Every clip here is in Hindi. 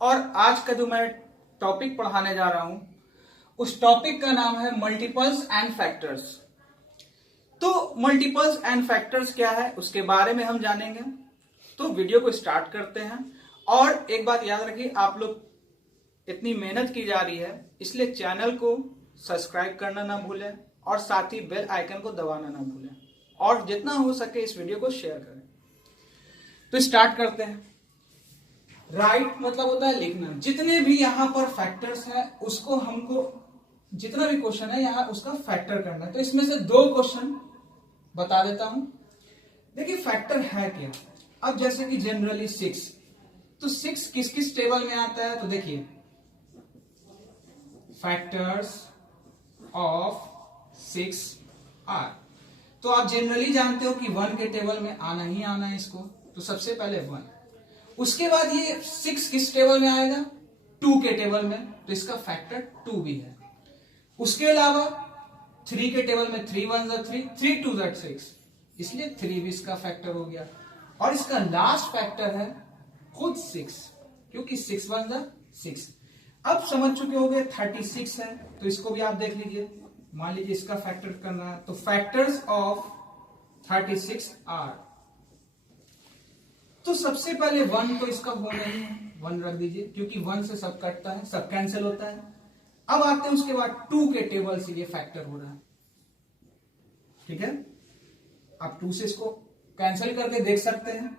और आज का जो मैं टॉपिक पढ़ाने जा रहा हूं उस टॉपिक का नाम है मल्टीपल्स एंड फैक्टर्स। तो मल्टीपल्स एंड फैक्टर्स क्या है उसके बारे में हम जानेंगे। तो वीडियो को स्टार्ट करते हैं। और एक बात याद रखिए, आप लोग इतनी मेहनत की जा रही है इसलिए चैनल को सब्सक्राइब करना ना भूलें और साथ ही बेल आइकन को दबाना ना भूलें और जितना हो सके इस वीडियो को शेयर करें। तो स्टार्ट करते हैं। राइट मतलब होता है लिखना। जितने भी यहाँ पर फैक्टर्स हैं उसको हमको जितना भी क्वेश्चन है यहाँ उसका फैक्टर करना है। तो इसमें से दो क्वेश्चन बता देता हूं। देखिए फैक्टर है क्या। अब जैसे कि जनरली 6, तो 6 किस किस टेबल में आता है। तो देखिए फैक्टर्स ऑफ 6 आर। तो आप जनरली जानते हो कि 1 के टेबल में आना ही आना है इसको। तो सबसे पहले 1, उसके बाद ये 6 किस टेबल में आएगा 2 के टेबल में, तो इसका फैक्टर 2 भी है। उसके अलावा 3 के टेबल में 3 1 3, 3 2 6, इसलिए 3 भी इसका फैक्टर हो गया। और इसका लास्ट फैक्टर है खुद 6, क्योंकि 6 1 6। अब समझ चुके होंगे 36 है, तो इसको भी आप देख लीजिए। मान लीजिए इसका फैक्टर करना है, तो फैक्टर्स ऑफ 36 आर। तो सबसे पहले 1 तो इसका होना ही है, 1 रख दीजिए क्योंकि 1 से सब कटता है, सब कैंसिल होता है। अब आते हैं उसके बाद 2 के टेबल से ये फैक्टर हो रहा है, ठीक है। आप 2 से इसको कैंसिल करके देख सकते हैं।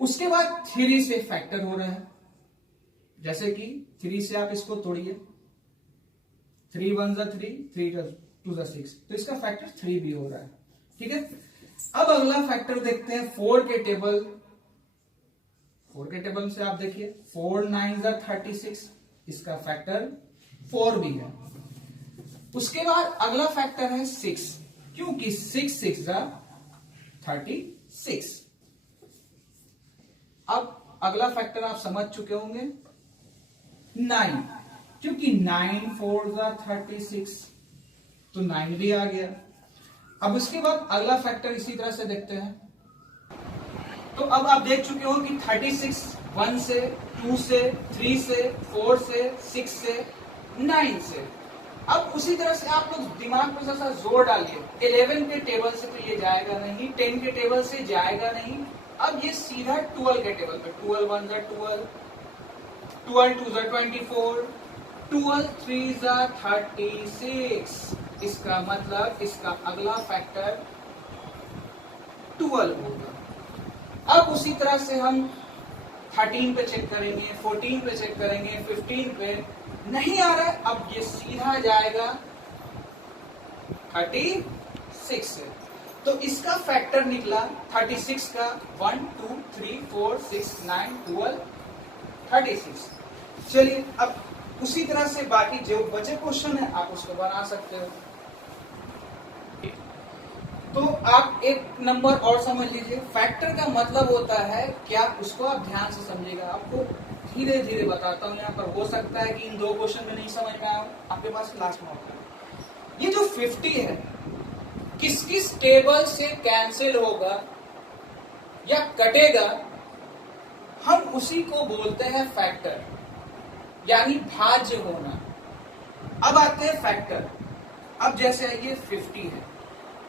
उसके बाद 3 से फैक्टर हो रहा है, जैसे कि 3 से आप इसको तोड़िए, 3 1 3, 3 2 6, तो इसका फैक्टर 3 भी हो रहा है, ठीक है। अब अगला फैक्टर देखते हैं 4 के टेबल। 4 के टेबल से आप देखिए 4 9 36, इसका फैक्टर 4 भी है। उसके बाद अगला फैक्टर है 6, क्योंकि 6 6 36। अब अगला फैक्टर आप समझ चुके होंगे 9, क्योंकि 9 4 36, तो 9 भी आ गया। अब उसके बाद अगला फैक्टर इसी तरह से देखते हैं। तो अब आप देख चुके हो कि 36 1 से, 2 से, 3 से, 4 से, 6 से, 9 से। अब उसी तरह से आप लोग दिमाग पर सा जोर डालिए। 11 के टेबल से तो ये जाएगा नहीं, 10 के टेबल से जाएगा नहीं। अब ये सीधा 12 के टेबल पे, 12 1 12, 12 2 24, 12 3 36। इसका मतलब इसका अगला फैक्टर 12 होगा। अब उसी तरह से हम 13 पे चेक करेंगे, 14 पे चेक करेंगे, 15 पे नहीं आ रहा है। अब ये सीधा जाएगा 36 से, तो इसका फैक्टर निकला 36 का 1 2 3 4 6 9 12 36। चलिए अब उसी तरह से बाकी जो बचे क्वेश्चन है आप उसको बना सकते हो। तो आप एक नंबर और समझ लीजिए। फैक्टर का मतलब होता है क्या, उसको आप ध्यान से समझिएगा। आपको धीरे धीरे बताता हूँ यहाँ पर। हो सकता है कि इन 2 क्वेश्चन में नहीं समझ में आया, आपके पास क्लास में होता है। ये जो 50 है किस किस टेबल से कैंसिल होगा या कटेगा, हम उसी को बोलते हैं फैक्टर, यानी भाज्य होना। अब आते हैं फैक्टर। अब जैसे ये 50 है,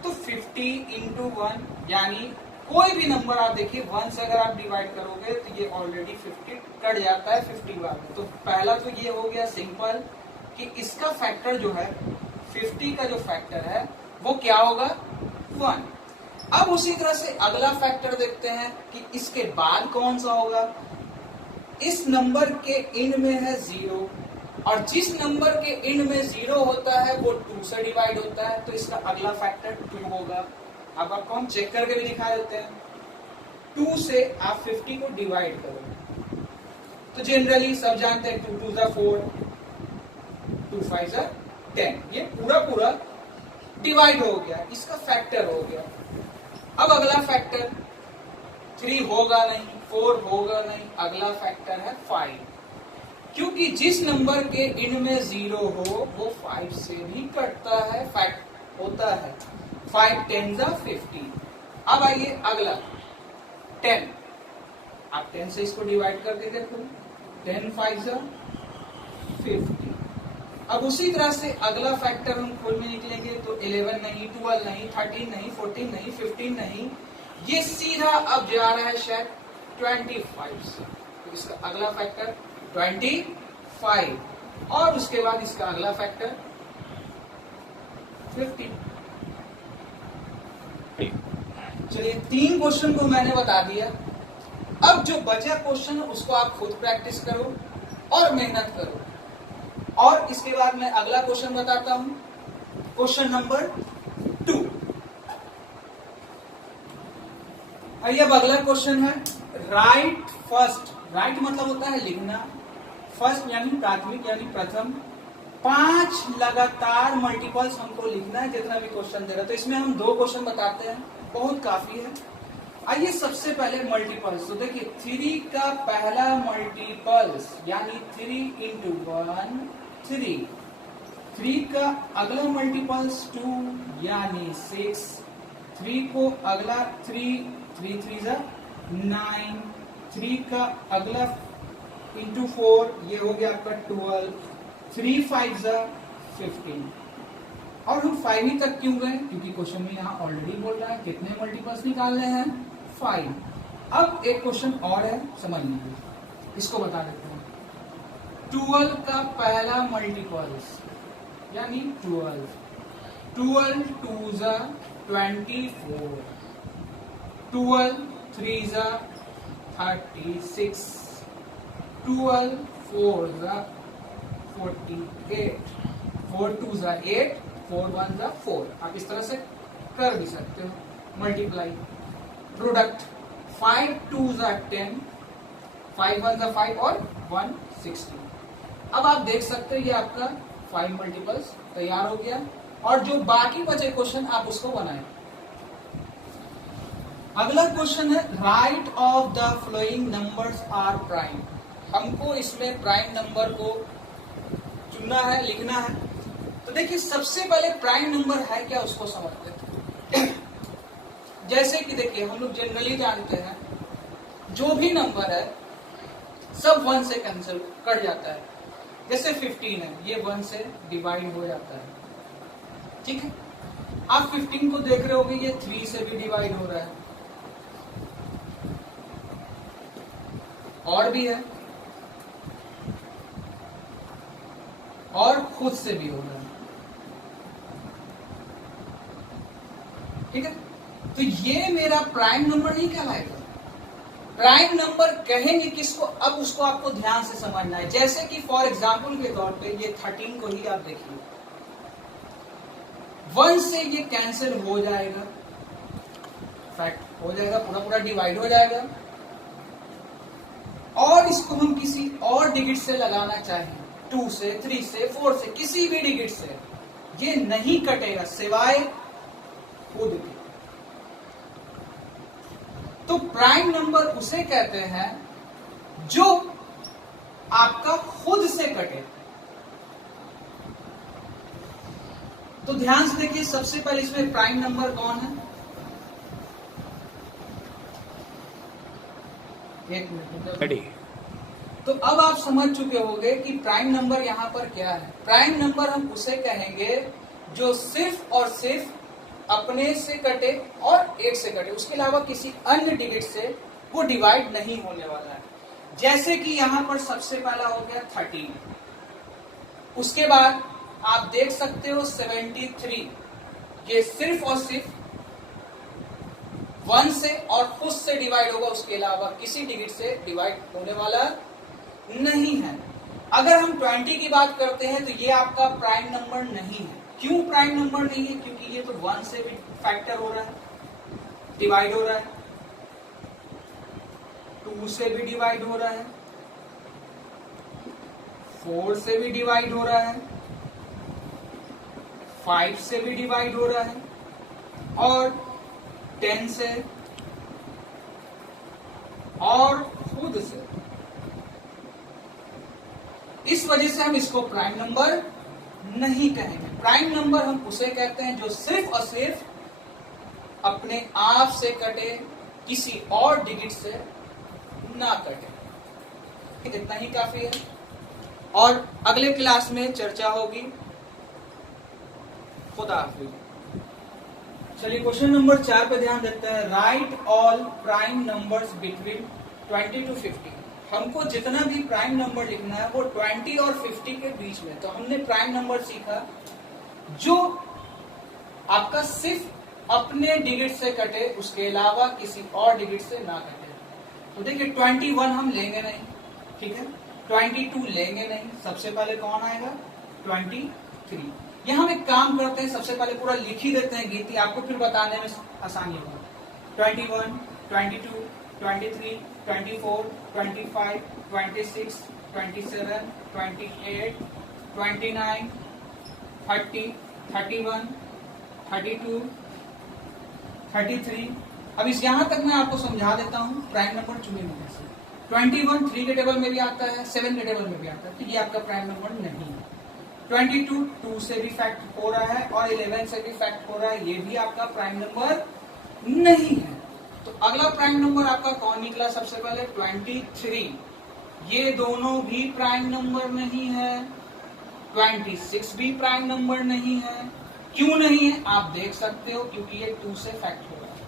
तो 50 इंटू 1, यानी कोई भी नंबर आप देखिए 1 से अगर आप डिवाइड करोगे तो ये ऑलरेडी 50 कट जाता है 50 बार में। तो पहला तो ये हो गया सिंपल कि इसका फैक्टर जो है 50 का जो फैक्टर है वो क्या होगा 1। अब उसी तरह से अगला फैक्टर देखते हैं कि इसके बाद कौन सा होगा। इस नंबर के इंड में है 0, और जिस नंबर के इंड में 0 होता है वो 2 से डिवाइड होता है, तो इसका अगला फैक्टर 2 होगा। अब आपको हम चेक करके भी दिखा देते हैं। 2 से आप 50 को डिवाइड करो तो जनरली सब जानते हैं 2 2 4, 2 5 10, ये पूरा पूरा डिवाइड हो गया, इसका फैक्टर हो गया। अब अगला फैक्टर 3 होगा नहीं, 4 होगा नहीं, अगला फैक्टर है 5, क्योंकि जिस नंबर के इंड में 0 हो वो 5 से भी कटता है, फैक्ट होता है। 5 10 50। अब आइए अगला 10, आप 10 से इसको डिवाइड करके देखो, 10 5 50। अब उसी तरह से अगला फैक्टर हम खोल में निकलेंगे तो 11 नहीं, 12 नहीं, 13 नहीं, 14 नहीं, 15 नहीं, ये सीधा अब जा रहा है शायद 25 से। तो इसका अगला फैक्टर 25 और उसके बाद इसका अगला फैक्टर 50। चलिए 3 क्वेश्चन को मैंने बता दिया। अब जो बचा क्वेश्चन है उसको आप खुद प्रैक्टिस करो और मेहनत करो। और इसके बाद मैं अगला क्वेश्चन बताता हूं, क्वेश्चन नंबर 2। अब अगला क्वेश्चन है राइट फर्स्ट। राइट मतलब होता है लिखना, फर्स्ट यानी प्राथमिक यानी प्रथम 5 लगातार मल्टीपल्स हमको लिखना है जितना भी क्वेश्चन दे रहा है। तो इसमें हम 2 क्वेश्चन बताते हैं, बहुत काफी है। आइए सबसे पहले मल्टीपल्स। तो देखिए 3 का पहला मल्टीपल्स यानी 3 into 1 3, 3 का अगला मल्टीपल्स 2 यानी 6, 3 को अगला 3 3 9, 3 का अगला into 4 ये हो गया आपका 12, 3 5 15। और हम 5 ही तक क्यों गए? क्योंकि क्वेश्चन में यहाँ ऑलरेडी बोल रहा है कितने मल्टीपल्स निकालने हैं, 5। अब एक क्वेश्चन और है, समझ लीजिए, इसको बता देते हैं। 12 का पहला मल्टीपल्स यानी 12, 12 2 24, 12 3 36, 12 4 48, 4 2 8, 4 1 4। आप इस तरह से कर भी सकते हो मल्टीप्लाई। प्रोडक्ट 5 2 10, 5 1 5 और 1 16। अब आप देख सकते हो ये आपका 5 मल्टीपल्स तैयार हो गया। और जो बाकी बचे क्वेश्चन आप उसको बनाएं। अगला क्वेश्चन है write of the following numbers are prime. हमको इसमें प्राइम नंबर को चुनना है, लिखना है। तो देखिए सबसे पहले प्राइम नंबर है क्या उसको समझ लेते हैं। जैसे कि देखिए हम लोग जनरली जानते हैं जो भी नंबर है सब 1 से कैंसिल कट जाता है। जैसे 15 है, ये 1 से डिवाइड हो जाता है, ठीक है। आप 15 को देख रहे होगे, ये 3 से भी डिवाइड हो रहा है, और भी है, और खुद से भी हो रहा है, ठीक है। तो ये मेरा प्राइम नंबर नहीं कहलाएगा। प्राइम नंबर कहेंगे किसको? अब उसको आपको ध्यान से समझना है। जैसे कि फॉर एग्जांपल के तौर पे ये 13 को ही आप देखिए, 1 से ये कैंसिल हो जाएगा, फैक्ट हो जाएगा, पूरा पूरा डिवाइड हो जाएगा। और इसको हम किसी और डिजिट से लगाना चाहें, 2 से, 3 से, 4 से, किसी भी डिजिट से, ये नहीं कटेगा सिवाय खुद के। तो प्राइम नंबर उसे कहते हैं जो आपका खुद से कटे। तो ध्यान से देखिए, सबसे पहले इसमें प्राइम नंबर कौन है? एक मिनट। तो अब आप समझ चुके होंगे कि प्राइम नंबर यहां पर क्या है। प्राइम नंबर हम उसे कहेंगे जो सिर्फ और सिर्फ अपने से कटे और 1 से कटे, उसके अलावा किसी अन्य डिजिट से वो डिवाइड नहीं होने वाला है। जैसे कि यहां पर सबसे पहला हो गया 13, उसके बाद आप देख सकते हो 73, ये सिर्फ और सिर्फ 1 से और खुद से डिवाइड होगा, उसके अलावा किसी डिजिट से डिवाइड होने वाला नहीं है। अगर हम 20 की बात करते हैं तो ये आपका प्राइम नंबर नहीं है। क्यों प्राइम नंबर नहीं है? क्योंकि ये तो 1 से भी फैक्टर हो रहा है, डिवाइड हो रहा है, 2 से भी डिवाइड हो रहा है, 4 से भी डिवाइड हो रहा है, 5 से भी डिवाइड हो रहा है, और 10 से, और खुद से। इस वजह से हम इसको प्राइम नंबर नहीं कहेंगे। प्राइम नंबर हम उसे कहते हैं जो सिर्फ और सिर्फ अपने आप से कटे, किसी और डिजिट से ना कटे। इतना ही काफी है और अगले क्लास में चर्चा होगी। खुदा हाफिज। चलिए क्वेश्चन नंबर 4 पे ध्यान देते हैं। Right all prime numbers between 20 to 50। हमको जितना भी प्राइम नंबर लिखना है वो 20 और 50 के बीच में। तो हमने प्राइम नंबर सीखा जो आपका सिर्फ अपने डिजिट से कटे, उसके अलावा किसी और डिजिट से ना कटे। तो देखिए 21 हम लेंगे नहीं, ठीक है, 22 लेंगे नहीं, सबसे पहले कौन आएगा 23। ये हम एक काम करते हैं, सबसे पहले पूरा लिख ही देते हैं गीति, आपको फिर बताने में आसानी होगा। 21, 22, 23, 24, 25, 26, 27, 28, 29, 30, 31, 32, 33। अब इस यहां तक मैं आपको समझा देता हूं प्राइम नंबर चुने में से। 21 3 के टेबल में भी आता है, 7 के टेबल में भी आता है, तो ये आपका प्राइम नंबर नहीं है। 22 2 से भी फैक्ट हो रहा है और 11 से भी फैक्ट हो रहा है, ये भी आपका प्राइम नंबर नहीं है। तो अगला प्राइम नंबर आपका कौन निकला सबसे पहले 23। ये दोनों भी प्राइम नंबर नहीं है। 26 भी प्राइम नंबर नहीं है। क्यों नहीं है आप देख सकते हो, क्योंकि ये 2 से फैक्ट हो रहा है,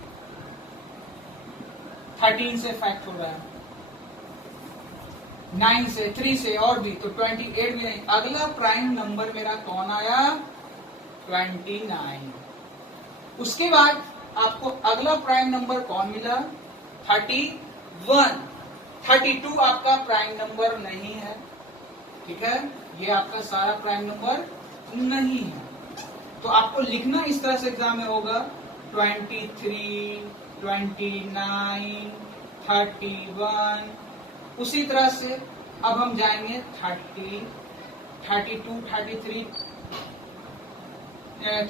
13 से फैक्ट हो रहा है, 9 से, 3 से और भी, तो 28 भी नहीं। अगला प्राइम नंबर मेरा कौन आया 29। उसके बाद आपको अगला प्राइम नंबर कौन मिला 31। 32 आपका प्राइम नंबर नहीं है, ठीक है, ये आपका सारा प्राइम नंबर नहीं है। तो आपको लिखना इस तरह से एग्जाम में होगा 23, 29, 31। उसी तरह से अब हम जाएंगे 30, 32, 33,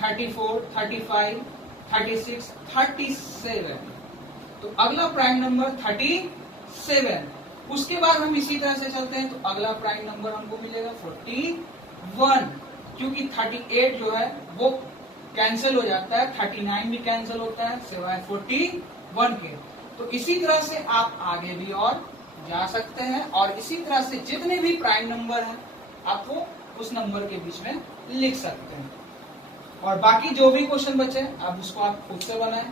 34, 35, 36, 37। तो अगला प्राइम नंबर 37। उसके बाद हम इसी तरह से चलते हैं, तो अगला प्राइम नंबर हमको मिलेगा 41, क्योंकि 38 जो है वो कैंसिल हो जाता है, 39 भी कैंसिल होता है सिवाय 41 के। तो इसी तरह से आप आगे भी और जा सकते हैं और इसी तरह से जितने भी प्राइम नंबर हैं आप वो उस नंबर के बीच में लिख सकते हैं। और बाकी जो भी क्वेश्चन बचे आप उसको आप खुद से बनाएं।